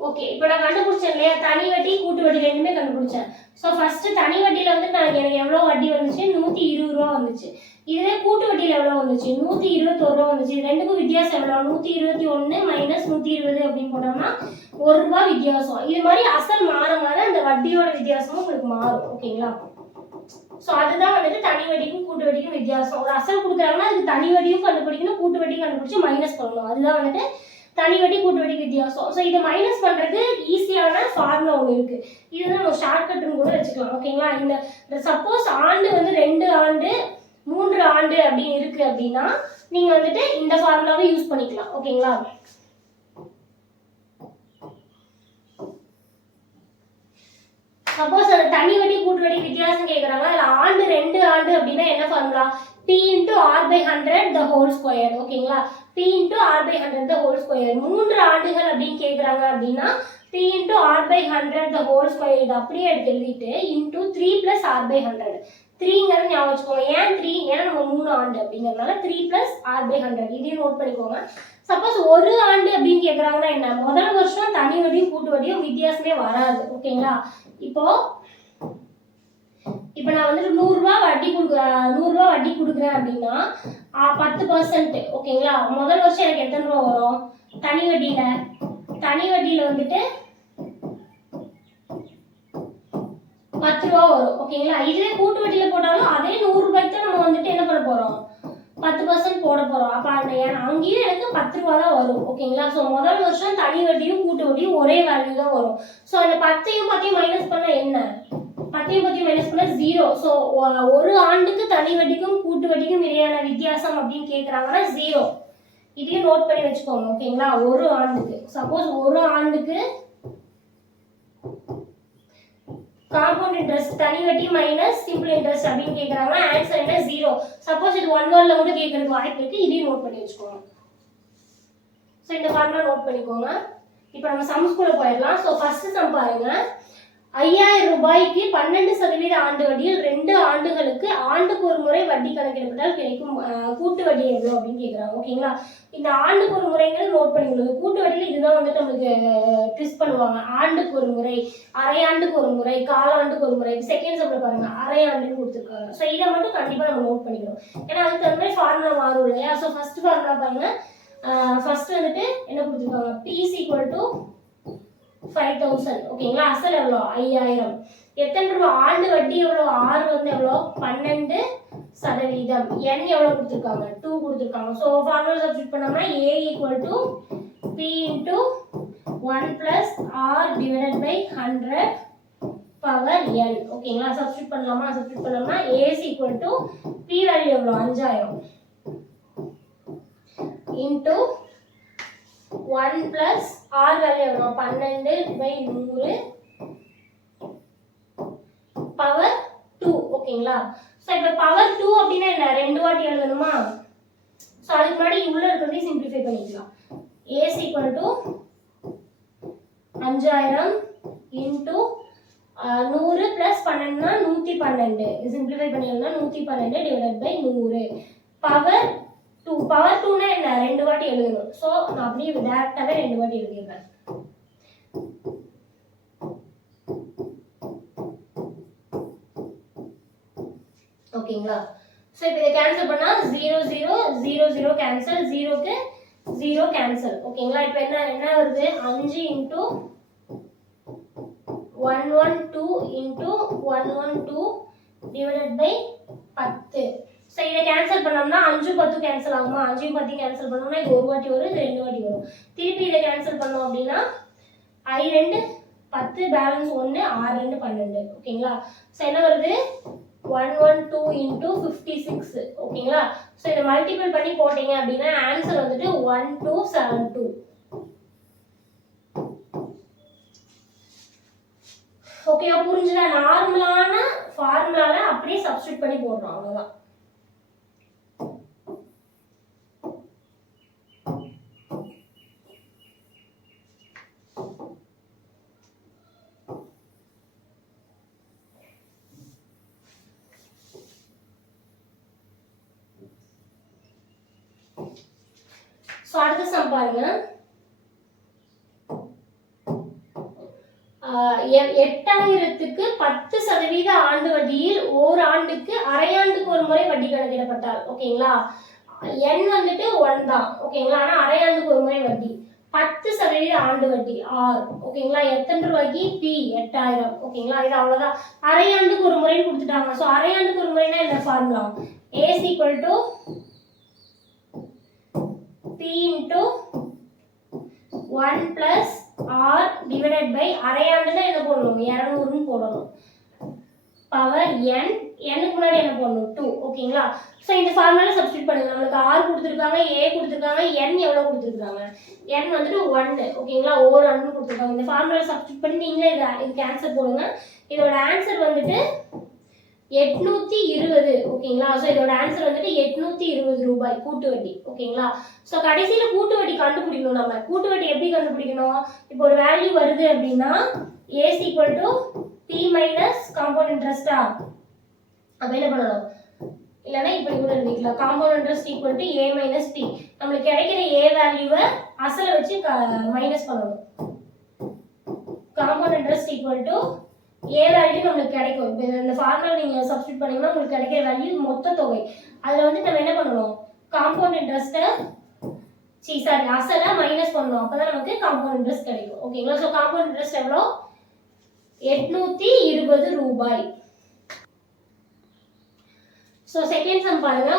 ஓகே, இப்போ நான் கண்டுபிடிச்சேன் இல்லையா, தனி வட்டி கூட்டு வட்டி ரெண்டுமே கண்டுபிடிச்சேன். ஸோ ஃபர்ஸ்ட் தனி வட்டியில் வந்து எனக்கு எவ்வளோ வட்டி வந்துச்சு? 120 ரூபா வந்துச்சு. இதுவே கூட்டு வட்டியில் எவ்வளோ வந்துச்சு? 121 ரூபா வந்துச்சு. இது ரெண்டுக்கும் வித்தியாசம் எவ்வளோ? 121 - 120 அப்படின்னு போட்டோம்னா 1 ரூபா வித்தியாசம். இது மாதிரி அசல் மாற அந்த வட்டியோட வித்தியாசமும் உங்களுக்கு மாறும். ஓகேங்களா? ஸோ அதுதான் வந்துட்டு தனி வட்டிக்கும் கூட்டு வட்டிக்கும் வித்தியாசம். ஒரு அசல் கொடுக்குறாங்கன்னா அதுக்கு தனி வட்டியும் கண்டுபிடிக்கணும், கூட்டு வட்டியும் கண்டுபிடிச்சு மைனஸ் பண்ணணும். அதுதான் வந்துட்டு தனி வட்டி கூட்டு வட்டி வித்தியாசம். ஸோ இதை மைனஸ் பண்ணுறது ஈஸியான ஃபார்முலா ஒன்று இருக்குது. இதுதான் நம்ம ஷார்ட்கட்டுன்னு கூட வச்சுக்கலாம். ஓகேங்களா? இந்த சப்போஸ் ஆண்டு வந்து 2 ஆண்டு 3 ஆண்டு அப்படின்னு இருக்குது அப்படின்னா நீங்கள் வந்துட்டு இந்த ஃபார்முலாவை யூஸ் பண்ணிக்கலாம். ஓகேங்களா? சப்போஸ் அந்த தனி வட்டி கூட்டு வட்டி வித்தியாசம் கேட்குறாங்க, அதில் ஆண்டு 2 ஆண்டு அப்படின்னா என்ன formula? P × R/100 the whole square. ஓகேங்களா? P × R/100 the whole square. 3 ஆண்டுகள் அப்படின்னு கேட்குறாங்க அப்படின்னா P × R/100 the whole square இது அப்படியே எடுத்து எழுதிட்டு × 3 + R/100. 3ங்கிறது ஞாபகம் வச்சுக்கோங்க. ஏன் 3? ஏன்னா நம்ம 3 ஆண்டு அப்படிங்கிறதுனால 3 + R/100 இதையும் நோட் பண்ணிக்கோங்க. சப்போஸ் ஒரு ஆண்டு அப்படின்னு கேட்குறாங்கன்னா என்ன? முதல் வருஷம் தனி வட்டியும் கூட்டு வட்டியும் வித்தியாசமே வராது. ஓகேங்களா? இப்போ நான் வந்துட்டு 100 ரூபா வட்டி கொடுக்குறேன் அப்படின்னா 10%. ஓகேங்களா? முதல் வருஷம் எனக்கு எத்தனை ரூபா வரும்? தனி வட்டியில் வந்துட்டு 10 ரூபா வரும். ஓகேங்களா? இதுவே கூட்டு வட்டியில் போட்டாலும் அதே 100 ரூபாய்க்கு தான் நம்ம வந்துட்டு என்ன பண்ண போகிறோம்? 10% போட போகிறோம். அப்போ அங்கேயும் எனக்கு 10 ரூபா தான் வரும். ஓகேங்களா? ஸோ முதல் வருஷம் தனி வட்டியும் கூட்டு வட்டியும் ஒரே வேல்யூ தான் வரும். ஸோ அந்த 10யும் மைனஸ் பண்ண என்ன? 10யும் மைனஸ் பண்ண 0. ஸோ ஒரு ஆண்டுக்கு தனி வட்டிக்கும் கூட்டு வட்டிக்கும் இடையான வித்தியாசம் அப்படின்னு கேட்குறாங்கன்னா 0. இதையும் நோட் பண்ணி வச்சுக்கோங்க. ஓகேங்களா? ஒரு ஆண்டுக்கு சப்போஸ் ஒரு ஆண்டுக்கு காம்பவுண்ட் இன்ட்ரெஸ்ட் தனி வட்டி மைனஸ் சிம்பிள் இன்ட்ரெஸ்ட் அப்படின்னு கேட்குறாங்கன்னா ஆன்சர் என்ன? 0. சப்போஸ் இது 1 வேர்டில் கூட கேட்கறதுக்கு வாய்ப்பு இருக்குது. இதையும் நோட் பண்ணி வச்சுக்கோங்க. ஸோ இந்த ஃபார்முலா நோட் பண்ணிக்கோங்க. இப்போ நம்ம சம்ஸ்குள்ளே போயிடலாம். ஸோ ஃபர்ஸ்ட் சம் பாருங்க. 5000 ரூபாய்க்கு 12% ஆண்டு வட்டியில் 2 ஆண்டுகளுக்கு ஆண்டுக்கு ஒரு முறை வட்டி கணக்கிடப்பட்டால் கிடைக்கும் கூட்டு வட்டி எவ்வளோ அப்படின்னு கேட்குறாங்க. ஓகேங்களா, இந்த ஆண்டுக்கு ஒரு முறைங்கிறது நோட் பண்ணிக்கணும். கூட்டு வட்டியில் இதுதான் வந்துட்டு நம்மளுக்கு ட்விஸ்ட் பண்ணுவாங்க. ஆண்டுக்கு ஒரு முறை, அரையாண்டுக்கு ஒரு முறை, காலாண்டுக்கு ஒரு முறை. செகண்ட் சப்ல பாருங்க அரையாண்டுன்னு கொடுத்துருக்காங்க. ஸோ இதை மட்டும் கண்டிப்பாக நம்ம நோட் பண்ணிக்கணும். ஏன்னா அதுக்கு தகுந்த மாதிரி ஃபார்முலா மாறும் இல்லையா. ஸோ ஃபர்ஸ்ட் ஃபார்முலா பாருங்க. ஃபர்ஸ்ட் வந்துட்டு என்ன கொடுத்துருக்காங்க, P is equal to 5000. ஓகேங்களா, அசல் எவ்வளோ 5000. எத்தனை ரூபா ஆண்டு வட்டி எவ்வளோ, ஆறு வந்து எவ்வளோ 12%. n எவ்வளோ கொடுத்துருக்காங்க 2 கொடுத்துருக்காங்க. ஸோ ஃபார்முலா சப்ஸ்டிட் பண்ணோம்னா A equal to P into 1 plus R divided by 100 power n. ஓகேங்களா, சப்ஸ்டிட் பண்ணலாமா, சப்ஸ்டிட் பண்ணோம்னா A is equal to P value எவ்வளோ 5000 into 1 plus R வேல்யூ எவ்வளோ 12/100 பவர் 2. ஓகேங்களா, ஸோ இப்போ பவர் 2 அப்படின்னா என்ன, 2 வாட்டி எழுதணுமா. ஸோ அதுக்கு முன்னாடி உள்ள இருக்கிறதையும் சிம்பிளிஃபை பண்ணிக்கலாம். A is equal to 5000 into 100 plus 12னா 112. இது சிம்பிளிஃபை பண்ணிடலாம். 112 டிவைடட் பை 100 பவர் 2. பவர் 2னா என்ன, 2 வாட்டி எழுதணும். ஸோ நான் அப்படியே டேரக்டாகவே 2 வாட்டி எழுதிடுறேன். ஓகேங்களா, ஸோ இப்போ இதை கேன்சல் பண்ணா 0 0 0 0 கேன்சல், 0க்கு 0 கேன்சல். ஓகேங்களா, இப்போ என்ன வருது, 5 into 112 into 112 divided by 10. So இதை கேன்சல் பண்ணோம்னா 5 10 கேன்சல் ஆகுமா, 5 10 கேன்சல் பண்ணோம்னா இது ஒரு வாட்டி வரும், இது 2 வாட்டி வரும். திருப்பி இதை கேன்சல் பண்ணோம் அப்படின்னா I2 10 பேலன்ஸ் 1 R2 12. ஓகேங்களா, ஸோ என்ன வருது 112 into 56. ஓகேங்களா, ஸோ இதை மல்டிபிள் பண்ணி போட்டீங்க அப்படின்னா ஆன்சர் வந்துட்டு 1272. ஓகேவா, புரிஞ்சுதா. நார்மலான ஃபார்முலால அப்படியே சப்ஸ்டிட் பண்ணி போடுறோம், அவ்வளவுதான். ஸோ அடுத்த சம் பாருங்க. 8000க்கு 10% ஆண்டு வட்டியில் ஓராண்டுக்கு அரையாண்டுக்கு ஒரு முறை வட்டி கணக்கிடப்பட்டால். ஓகேங்களா, n வந்துட்டு 1 தான். ஓகேங்களா, ஆனா அரையாண்டுக்கு ஒரு முறை வட்டி 10% ஆண்டு வட்டி R. ஓகேங்களா, எத்தனை ரூபாய்க்கு P 8000. ஓகேங்களா, இது அவ்வளவுதான். அரையாண்டுக்கு ஒரு முறைன்னு கொடுத்துட்டாங்க. ஸோ அரையாண்டுக்கு ஒரு முறைனா என்ன formula, A is equal to P into 1 plus R divided by அரையாண்டுனா என்ன போடணும், 200ன்னு போடணும். பவர் n, n-க்கு முன்னாடி என்ன போடணும் 2. ஓகேங்களா, ஸோ இந்த ஃபார்முலா சப்ஸ்டிட் பண்ணுங்க. நம்மளுக்கு R கொடுத்துருக்காங்க, A கொடுத்துருக்காங்க, n எவ்வளோ கொடுத்துருக்காங்க, n வந்துட்டு 1. ஓகேங்களா, ஓர் அன்னு கொடுத்துருக்காங்க. இந்த ஃபார்முலா சப்ஸ்டிட் பண்ணி நீங்களே இதுக்கு ஆன்சர் போடுங்க. இதோட ஆன்சர் வந்துட்டு 820. ஓகேங்களா, ஸோ இதோட ஆன்சர் வந்துட்டு 820 ரூபாய் கூட்டு வட்டி. ஓகேங்களா, ஸோ கடைசியில் கூட்டு வட்டி கண்டுபிடிக்கணும். நம்ம கூட்டு வட்டி எப்படி கண்டுபிடிக்கணும், இப்போ ஒரு வேல்யூ வருது அப்படின்னா A is equal to P minus compound interest. அப்போ என்ன பண்ணணும், இல்லைன்னா இப்படி கூட எழுதிக்கலாம், compound interest equal to A minus P. நம்மளுக்கு கிடைக்கிற A வேல்யூவை அசலை வச்சு மைனஸ் பண்ணணும். compound interest equal to A value நம்மளுக்கு கிடைக்கும். இப்போ இந்த ஃபார்முலா நீங்க சப்ஸ்டிட் பண்ணீங்கன்னா உங்களுக்கு கிடைக்கிற வேல்யூ மொத்த தொகை. அதுல வந்து நம்ம என்ன பண்ணணும், காம்பவுண்ட் இன்ட்ரெஸ்ட்டை அசலை மைனஸ் பண்ணணும். அப்பதான் நமக்கு காம்பவுண்ட் இன்ட்ரெஸ்ட் கிடைக்கும். ஓகேங்களா, ஸோ காம்பவுண்ட் இன்ட்ரெஸ்ட் எவ்வளோ 820 ரூபாய். ஸோ செகண்ட் சம் பாருங்க.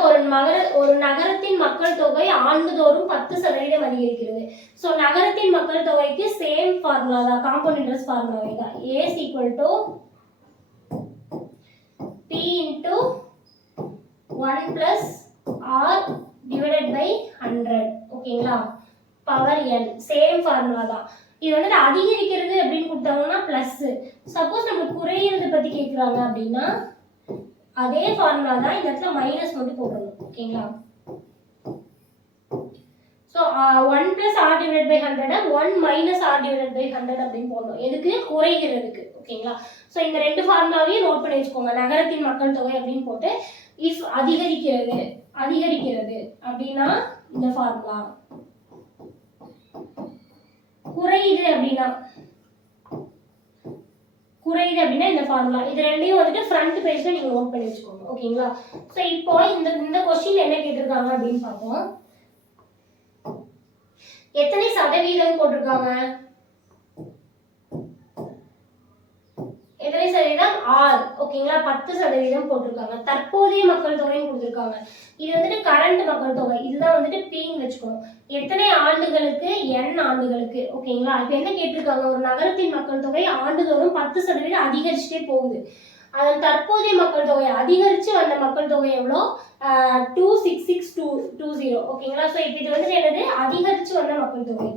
ஒரு நகரத்தின் மக்கள் தொகை ஆண்டுதோறும் 10% அதிகரிக்கிறது. ஸோ நகரத்தின் மக்கள் தொகைக்கு சேம் ஃபார்முலா தான், காம்பவுண்ட் இன்ட்ரெஸ்ட் ஃபார்முலாவே தான். A is equal to P into 1 plus R divided by 100. ஓகேங்களா, பவர் n, சேம் ஃபார்முலா தான். இது வந்துட்டு அதிகரிக்கிறது அப்படின்னு கொடுத்தாங்கன்னா பிளஸ். சப்போஸ் நம்ம குறையிறது பத்தி கேட்குறாங்க அப்படின்னா அதே ஃபார்முலா தான், இந்த இடத்துல மைனஸ் மட்டும் போடணும். ஓகேங்களா, so so 1 + r divide by 100 1 - r divide by 100 அப்படின்னு போடணும். எதுக்கு? குறைகிறதுக்கு. ஓகேங்களா? ஸோ இந்த ரெண்டு ஃபார்முலாவையும் நோட் பண்ணி வச்சுக்கோங்க. நகரத்தின் மக்கள் தொகை அப்படின்னு போட்டு இஃப் அதிகரிக்கிறது அப்படின்னா இந்த ஃபார்முலா, குறையுது அப்படின்னா இந்த ஃபார்முலா. இது ரெண்டையும் வந்துட்டு ஃப்ரண்ட் பேஜ்ல நீங்க நோட் பண்ணி வச்சுக்கோங்க. ஓகேங்களா? ஸோ இப்போ இந்த கொஸ்டின் என்ன கேட்டிருக்காங்க அப்படின்னு பார்ப்போம். எத்தனை சதவீதம் போட்டிருக்காங்க? எத்தனை சதவீதம்? 6. ஓகேங்களா? 10% போட்டிருக்காங்க. தற்போதைய மக்கள் தொகைன்னு கொடுத்துருக்காங்க. இது வந்துட்டு கரண்ட் மக்கள் தொகை. இதுதான் வந்துட்டு பீன்னு வச்சுக்கணும். எத்தனை ஆண்டுகளுக்கு? n ஆண்டுகளுக்கு. ஓகேங்களா? இப்ப என்ன கேட்டிருக்காங்க? ஒரு நகரத்தின் மக்கள் தொகை ஆண்டுதோறும் 10% அதிகரிச்சுட்டே போகுது. அதன் தற்போதைய மக்கள் தொகை அதிகரிச்சு வந்த மக்கள் தொகை எவ்வளோ? 26620. ஓகேங்களா? ஸோ இப்போ இது வந்துட்டு என்னது? அதிகரிச்சு வந்த மக்கள் தொகை.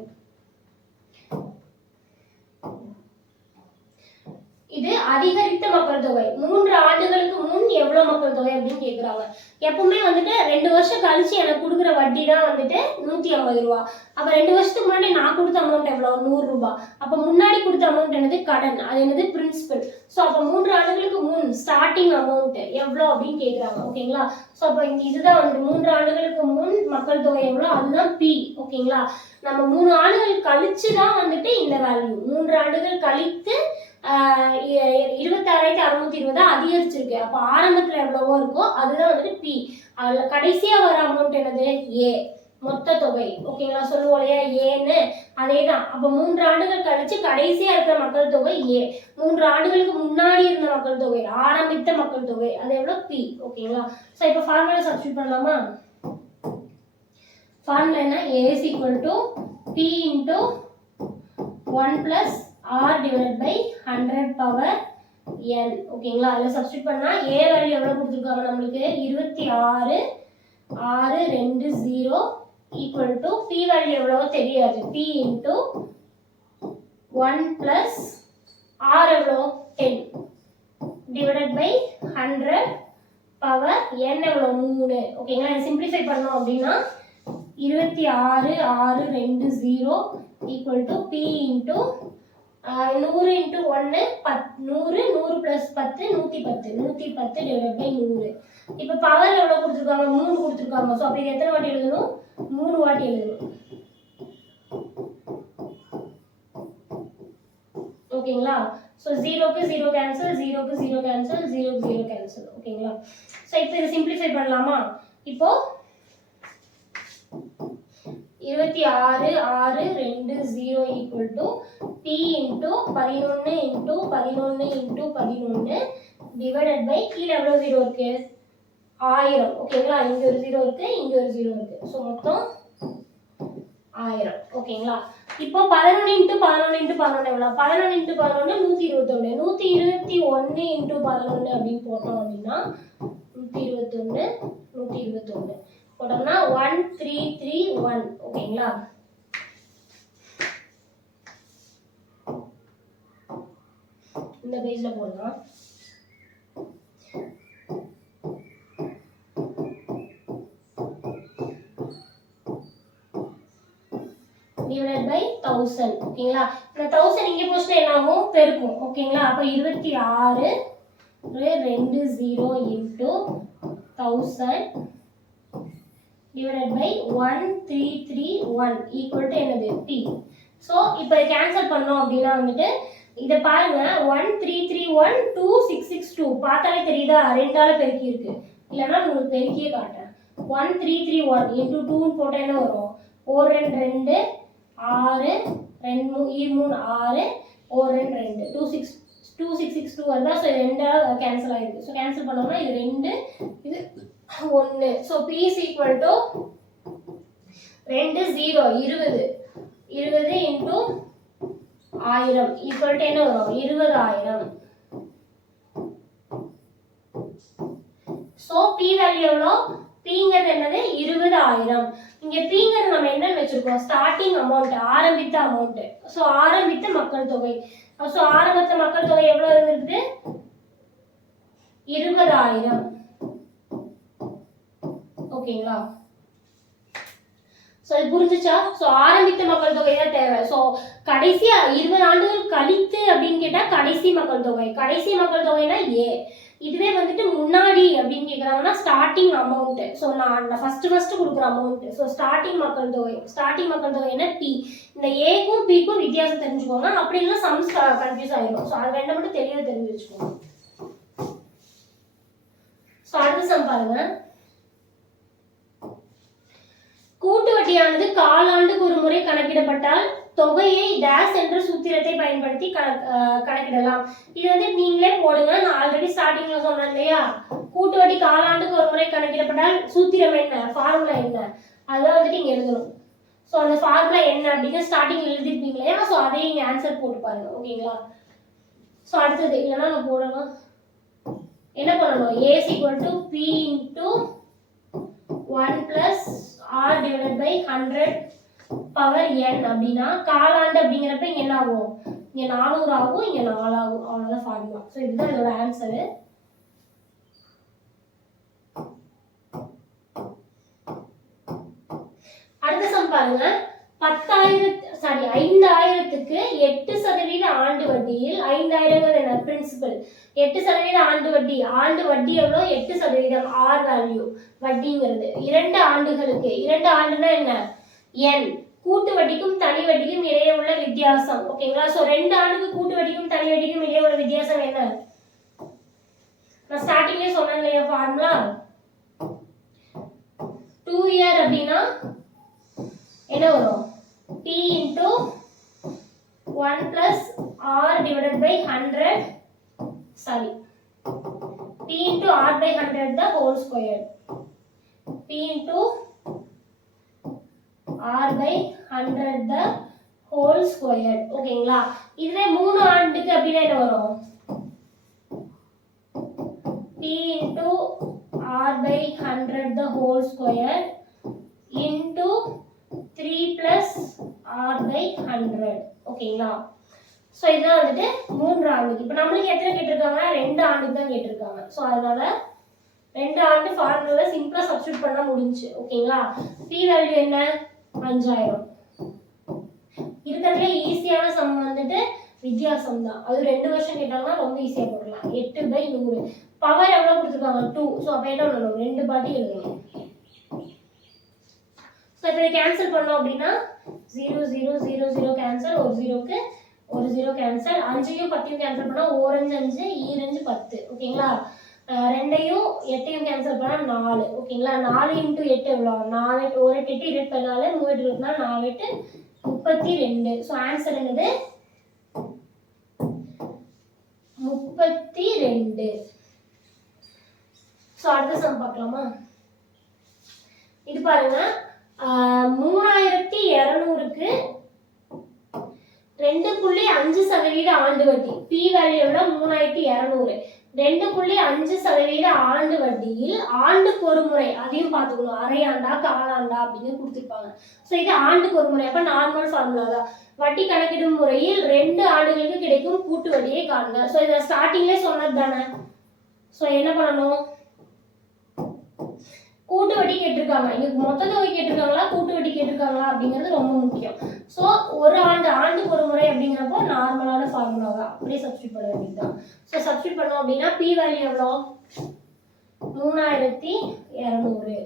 இது அதிகரித்த மக்கள் தொகை. 3 ஆண்டுகளுக்கு முன் எவ்வளவு மக்கள் தொகை அப்படின்னு கேக்குறாங்க. எப்பவுமே வந்துட்டு 2 வருஷம் கழிச்சு எனக்கு கொடுக்குற வட்டி தான் வந்துட்டு 150 ரூபா. அப்ப 2 வருஷத்துக்கு முன்னாடி நான் கொடுத்த அமௌண்ட் எவ்வளவு? 100 ரூபாய். அப்ப முன்னாடி கொடுத்த அமௌண்ட் என்னது? கடன். அது என்னது? பிரின்சிபல். ஸோ அப்ப 3 ஆண்டுகளுக்கு முன் ஸ்டார்டிங் அமௌண்ட் எவ்வளோ அப்படின்னு கேக்குறாங்க. ஓகேங்களா? ஸோ அப்ப இதுதான் வந்து 3 ஆண்டுகளுக்கு முன் மக்கள் தொகை எவ்வளோ, அதுதான் பி. ஓகேங்களா? நம்ம 3 ஆண்டுகள் கழிச்சு தான் வந்துட்டு இந்த வேல்யூ. 3 ஆண்டுகள் கழித்து 26,620 அதிகரிச்சிருக்கு. அப்ப ஆரம்பத்துல எவ்வளவோ இருக்கோ அதுதான் வந்துட்டு பி. அதுல கடைசியா வர அமௌண்ட் என்னது? ஏ, மொத்த தொகை. ஓகேங்களா? சொல்லுவோம் இல்லையா ஏன்னு, அதேதான். அப்ப 3 ஆண்டுகள் கழிச்சு கடைசியா இருக்கிற மக்கள் தொகை ஏ. 3 ஆண்டுகளுக்கு முன்னாடி இருந்த மக்கள் தொகை, ஆரம்பித்த மக்கள் தொகை, அது எவ்வளவு? பி. ஓகேங்களா? சோ இப்ப ஃபார்முலா சப்ஸ்டிட்யூட் பண்ணலாமா? ஃபார்முலா என்ன? A is equal to P into 1 plus R divided by 100 power n. ஓகேங்களா? அதுல சப்ஸ்டிட்யூட் பண்ணா A வேல்யூ எவ்வளவு கொடுத்திருக்காங்க நம்மளுக்கு? 26,620 equal to P வேல்யூ எவ்வளவோ தெரியாது. P into 1 plus R எவ்வளோ? 10 divided by 100 power n எவ்வளோ? 3. ஓகேங்களா? இதை சிம்பிளிஃபை பண்ணோம் அப்படின்னா 26,620 equal to P into 100 into 1 100 100 plus 10 110 110 divided by 100. இப்போ பவர் எவ்வளவு கொடுத்திருக்காங்க? 3 கொடுத்திருக்காங்க. சோ அப்ப இது எத்தனை வாட்டி எழுதணும்? 3 வாட்டி எழுதணும். ஓகேங்களா? சோ 0 க்கு 0 கேன்சல், 0 க்கு 0 கேன்சல், 0 க்கு 0 கேன்சல். ஓகேங்களா? சோ இப்போ இத சிம்பிளிஃபை பண்ணலாமா? இப்போ 26,620 equal to P into 11 into 11 into 11 divided by கீழ எவ்வளவு 0 இருக்கு? 1000. ஓகேங்களா? இங்க ஒரு 0 இருக்கு, இங்க ஒரு 0 இருக்கு. சோ மொத்தம் 1000. ஓகேங்களா? இப்போ 11 into 11 into 11 எவ்வளவு? 11 into 11 121. 121 into 11 அப்படின்னு போட்டோம் அப்படின்னா 121 121 போட்டோம்னா 1331. ஓகேங்களா? இந்த பேஜ்ல போடலாம். divided by 1000. ஓகேங்களா? இந்த 1000 இங்க போச்சுனா என்ன ஆகும்? பெருக்கும். ஓகேங்களா? அப்ப 26 20 into 1000 divided by 1331 equal to என்னது? P. சோ இப்போ கேன்சல் பண்ணோம் அப்படினா வந்துட்டு இத பாருங்க 1331 2662 பார்த்தாலே தெரியுதா? ரெண்டால பெருக்கி இருக்கு. இல்லனா உங்களுக்கு பெருக்கியே காட்டுறேன். 1331 into 2 ன்னு போட்டா என்ன வரும்? 4 2 2 6 2 3 6 4 2 2662 வருதா? சோ ரெண்டால கேன்சல் ஆயிருக்கு. சோ கேன்சல் பண்ணோம்னா இது 2 இது 1. So P is equal to 2 0 20 20 into 1000 equal to என்ன வரும்? 20000. சோ P வேல்யூ எவ்வளோ? Pங்கிறது என்னது? 20000. இங்க Pங்கிறது நம்ம என்ன வெச்சிருக்கோம்? ஸ்டார்டிங் அமௌண்ட், ஆரம்பித்த அமௌண்ட். சோ ஆரம்பித்த மக்கள் தொகை. சோ ஆரம்பித்த மக்கள் தொகை எவ்வளவு இருந்திருக்கு? 20000. ஓகேங்களா? ஸோ இது புரிஞ்சுச்சா? ஸோ ஆரம்பித்த மக்கள் தொகை தான் தேவை. ஸோ கடைசி 20 ஆண்டுகள் கழித்து அப்படின்னு கேட்டால் கடைசி மக்கள் தொகை. கடைசி மக்கள் தொகைனா ஏ. இதுவே வந்துட்டு முன்னாடி அப்படின்னு கேட்குறாங்கன்னா ஸ்டார்டிங் அமௌண்ட். ஸோ நான் ஃபர்ஸ்ட் கொடுக்குற அமௌண்ட். ஸோ ஸ்டார்டிங் மக்கள் தொகை என்ன பி. இந்த ஏக்கும் பிக்கும் வித்தியாசம் தெரிஞ்சுக்கோங்க. அப்படி இல்லைன்னா சம்ஸ் கன்ஃபியூஸ் ஆகிடும். ஸோ அது ரெண்டு மட்டும் தெளிவாக தெரிஞ்சு வச்சுக்கோங்க. ஸோ அடுத்த சம் பாருங்க. கூட்டு வட்டியானது காலாண்டுக்கு ஒரு முறை கணக்கிடப்பட்டால் தொகையை டேஷ் என்ற சூத்திரத்தை பயன்படுத்தி கணக்கிடலாம். இது வந்து நீங்களே போடுங்க. நான் ஆல்ரெடி ஸ்டார்டிங்ல சொன்னேன் இல்லையா, கூட்டு வட்டி காலாண்டுக்கு ஒரு முறை கணக்கிடப்பட்டால் சூத்திரம் என்ன, ஃபார்முலா என்ன, அதான் வந்துட்டு இங்க எழுதணும். ஸோ அந்த ஃபார்முலா என்ன அப்படின்னு ஸ்டார்டிங்ல எழுதிருப்பீங்க இல்லையா, ஸோ அதே இங்க ஆன்சர் போட்டு பாருங்க. ஓகேங்களா? ஸோ அடுத்தது இல்லைன்னா நான் போடணும். என்ன பண்ணணும்? A is equal to P into 1 plus R divided by 100 power n அப்படின்னா காலாண்டு அப்படிங்கிறப்ப இங்க என்ன ஆகும்? இங்க 400 ஆகும், இங்க 4 ஆகும். அவ்வளவுதான் ஃபார்முலா. ஸோ இதுதான் இதோட ஆன்சரு. அடுத்த சம் பாருங்க. 5000க்கு 8% ஆண்டு வட்டியில் 5000 என்ன பிரின்சிபல், 8% ஆண்டு வட்டி எவ்வளோ? 8% ஆர் வேல்யூ வட்டிங்கிறது 2 ஆண்டுகளுக்கு. 2 ஆண்டுனா என்ன? n. கூட்டு வட்டிக்கும் தனி வட்டிக்கும் இடையே உள்ள வித்தியாசம். ஓகேங்களா? ஸோ 2 ஆண்டுக்கு கூட்டு வட்டிக்கும் தனி வட்டிக்கும் இடையே உள்ள வித்தியாசம் என்ன? நான் ஸ்டார்டிங்லேயே சொன்னேன் இல்லையா ஃபார்முலா. 2 year அப்படின்னா என்ன வரும்? P into 1 plus R divided by 100. Sorry. P into R by 100 the whole square. P into R by 100 the whole square. ஓகேங்களா? இதுவே 3 ஆண்டுக்கு அப்படின்னா என்ன வரும்? P into R by 100 the whole square into 3 plus R by 100. ஓகேங்களா? So இதுதான் வந்துட்டு 3 ஆண்டுக்கு. இப்போ நம்மளுக்கு எத்தனை கேட்டிருக்காங்க? 2 ஆண்டுக்கு தான் கேட்டிருக்காங்க. ஸோ அதனால 2 ஆண்டு ஃபார்முலாவை சிம்பிளா சப்ஸ்டிட்யூட் பண்ணா முடிஞ்சு. ஓகேங்களா? பி வேல்யூ என்ன? 5000. இருக்கிறதுல ஈஸியான சம் வந்துட்டு வித்தியாசம் தான். அது 2 வருஷம் கேட்டாங்கன்னா ரொம்ப ஈஸியா போடலாம். 8/100. பவர் எவ்வளவு கொடுத்துருக்காங்க? 2. ஸோ அப்போ என்ன பண்ணணும்? 2 பாட்டி எழுதணும். ஸோ இப்போ இதை கேன்சல் பண்ணோம் அப்படின்னா 0 0 0 0 கேன்சல், ஒரு 0க்கு ஒரு 0 கேன்சல், 5யும் 10யும் கேன்சல் பண்ணா 4 5 2 10. ஓகேங்களா? 2யும் 8யும் கேன்சல் பண்ணா 4. ஓகேங்களா? 4 × 8 எவ்வளோ? 4 1 8 8 14 3 8 4 8 32. ஸோ ஆன்சர் என்னது? 32. ஸோ அடுத்த சம் பார்க்கலாமா? இது பாருங்க. 3200க்கு 2.5% ஆண்டு வட்டி. பி வேல்யூ எவ்வளோ? 3200. 2.5% ஆண்டு வட்டியில் ஆண்டுக்கு ஒரு முறை, அதையும் பார்த்துக்கணும். அரை ஆண்டா காலாண்டா அப்படின்னு கொடுத்துருப்பாங்க. ஸோ இது ஆண்டுக்கு ஒரு முறை. அப்போ நார்மல் ஃபார்முலா தான். வட்டி கணக்கிடும் முறையில் 2 ஆண்டுகளுக்கு கிடைக்கும் கூட்டு வட்டியை காண்க. ஸோ இதை ஸ்டார்டிங்லேயே சொன்னது தானே. ஸோ என்ன பண்ணணும்? கூட்டு வட்டி கேட்டிருக்காங்க. இங்க மொத்த தொகை கேட்டிருக்காங்களா, கூட்டு வட்டி கேட்டிருக்காங்களா அப்படிங்கிறது ரொம்ப முக்கியம். ஸோ ஒரு ஆண்டுக்கு ஒரு முறை அப்படிங்கிறப்போ நார்மலான ஃபார்முலா தான், அப்படியே சப்ஸ்டிட் பண்ண வேண்டியதுதான். ஸோ சப்ஸ்டிட் பண்ணோம் அப்படின்னா பி வேல்யூ எவ்வளோ? 3200.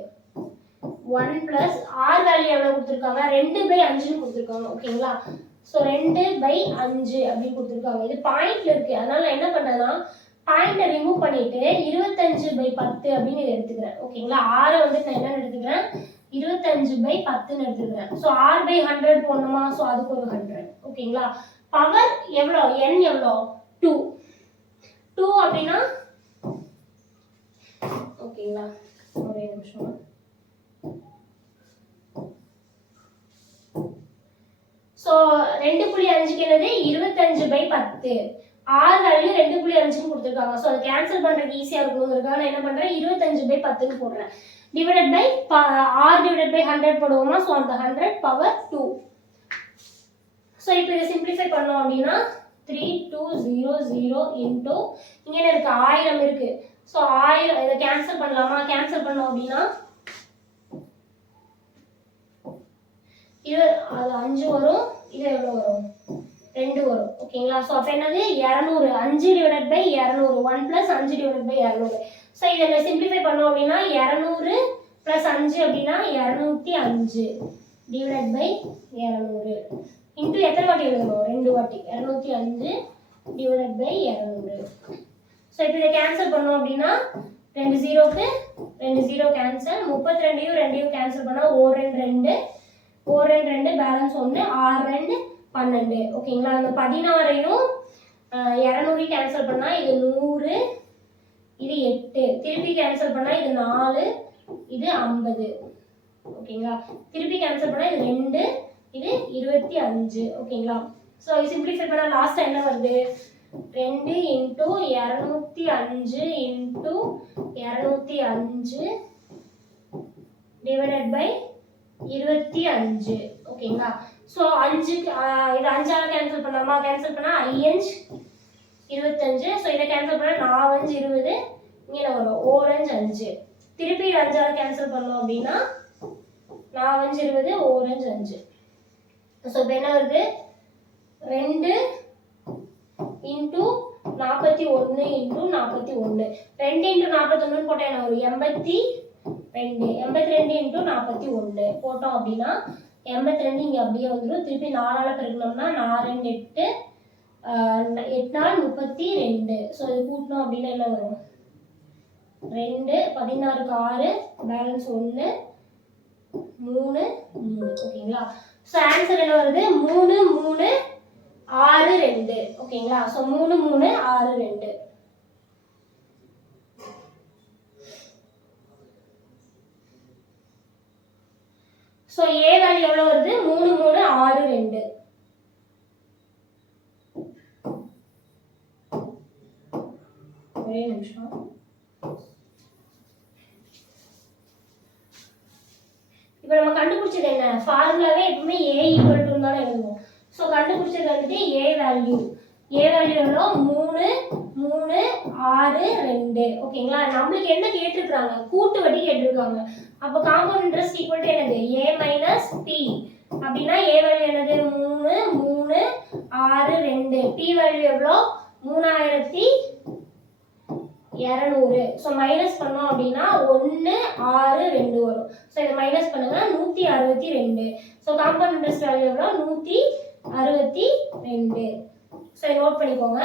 1 பிளஸ் ஆர் வேல்யூ எவ்வளோ கொடுத்துருக்காங்க? 2/5 கொடுத்துருக்காங்க. ஓகேங்களா? ஸோ 2/5 அப்படின்னு கொடுத்துருக்காங்க. இது பாயிண்ட்ல இருக்கு. அதனால நான் என்ன பண்றேன்னா பாயிண்ட்டை ரிமூவ் பண்ணிட்டு 25/10 அப்படின்னு இதை எடுத்துக்கிறேன். ஓகேங்களா? ஆரை வந்து நான் என்ன எடுத்துக்கிறேன்? 25/10 எடுத்துக்கிறேன். ஸோ R/100 போடணுமா? ஸோ அதுக்கு ஒரு 100. ஓகேங்களா? பவர் எவ்வளோ? n எவ்வளோ? 2. 2 அப்படின்னா ஓகேங்களா? ஒரே நிமிஷம். ஸோ 2.5க்கு என்னது? 25/10. ஆர் வேல்யூ 2.5 கொடுத்துருக்காங்க. ஸோ அதை கேன்சல் பண்ணுறதுக்கு ஈஸியாக இருக்கணுங்கிறதுக்காக நான் என்ன பண்ணுறேன்? 25/10 போடுறேன். Divided by R divided by 100 போடுவோமா? ஸோ அந்த 100 பவர் 2. ஸோ இப்போ இதை சிம்பிளிஃபை பண்ணோம் அப்படின்னா 3200 இன்டூ இங்கே என்ன இருக்கு? 1000 இருக்கு. ஸோ 1000 இதை கேன்சல் பண்ணலாமா? கேன்சல் பண்ணோம் அப்படின்னா இது அது 5 வரும், இது எவ்வளோ வரும் 2 வரும். ஓகேங்களா? ஸோ அப்போ என்னது 200, 5 divided by 200, 1 + 5 divided by 200. So இதை சிம்பிளிஃபை பண்ணோம் அப்படின்னா 200 + 5 அப்படின்னா 205 டிவைடட் பை 200 இன்ட்டு எத்தனை வாட்டி எழுதணும் 2 வாட்டி 205 டிவைடட் பை 200. ஸோ இப்போ இதை கேன்சல் பண்ணோம் அப்படின்னா 2 0க்கு 2 0 கேன்சல், 32யும் 2யும் கேன்சல் பண்ணால் 1 2 2 1 2 பேலன்ஸ் 1 6 2 12. ஓகேங்களா? அந்த 16ஐயும் 200 கேன்சல் பண்ணால் இது 100, இது 8, திருப்பி கேன்சல் பண்ணால் இது 4, இது 50. ஓகேங்களா? திருப்பி கேன்சல் பண்ணால் இது 2, இது 25. ஓகேங்களா? ஸோ இது சிம்பிளிஃபை பண்ணால் லாஸ்ட்டாக என்ன வருது 2 × 205 × 205 டிவைடட் பை 25. ஓகேங்களா? ஸோ 5க்கு இது 5ஆல் கேன்சல் பண்ணலாமா? கேன்சல் பண்ணால் 5 25. ஸோ இதை கேன்சல் பண்ணால் 4 20, இங்கே வரும் 1 5. திருப்பி இது 5ஆல் கேன்சல் பண்ணோம் அப்படின்னா 4 20 1 5. ஸோ இப்போ என்ன வருது 2 × 41 × 41. 2 × 41 போட்டால் என்ன வரும் 82. 82 × 41 போட்டோம் அப்படின்னா 82 இங்கே அப்படியே வந்துடும். திருப்பி 4ஆல் பெருக்கணும்னா 4 2 8, 8 4 32. ஸோ இது கூட்டணும் அப்படின்னா என்ன வரும் 2 16க்கு 6 பேலன்ஸ் 1 3 3. ஓகேங்களா? ஸோ ஆன்சர் என்ன வருது 3 3 6 2. ஓகேங்களா? ஸோ 3 3 6 2. ஸோ ஏ வேல்யூ எவ்வளோ வருது 3 3 6 2. ஒரே நிமிஷம். இப்போ நம்ம கண்டுபிடிச்சது என்ன ஃபார்முலாவே எப்பவுமே a = தானே எழுதுவோம். ஸோ கண்டுபிடிச்சது வந்துட்டு ஏ வேல்யூ எவ்வளோ 3 3 6 2. ஓகேங்களா? நம்மளுக்கு என்ன கேட்டிருக்காங்க கூட்டு வட்டி கேட்டிருக்காங்க. அப்போ காம்பவுண்ட் இன்ட்ரெஸ்ட் ஈக்குவல் டு என்னது a - p அப்படின்னா a வேல்யூ என்னது 3 3 6 2. p வேல்யூ எவ்வளோ 3200. ஸோ மைனஸ் பண்ணோம் அப்படின்னா 1 6 2 வரும். ஸோ இதை மைனஸ் பண்ணுங்க 162. ஸோ காம்பவுண்ட் இன்ட்ரெஸ்ட் வேல்யூ எவ்வளோ 162. ஸோ நோட் பண்ணிக்கோங்க.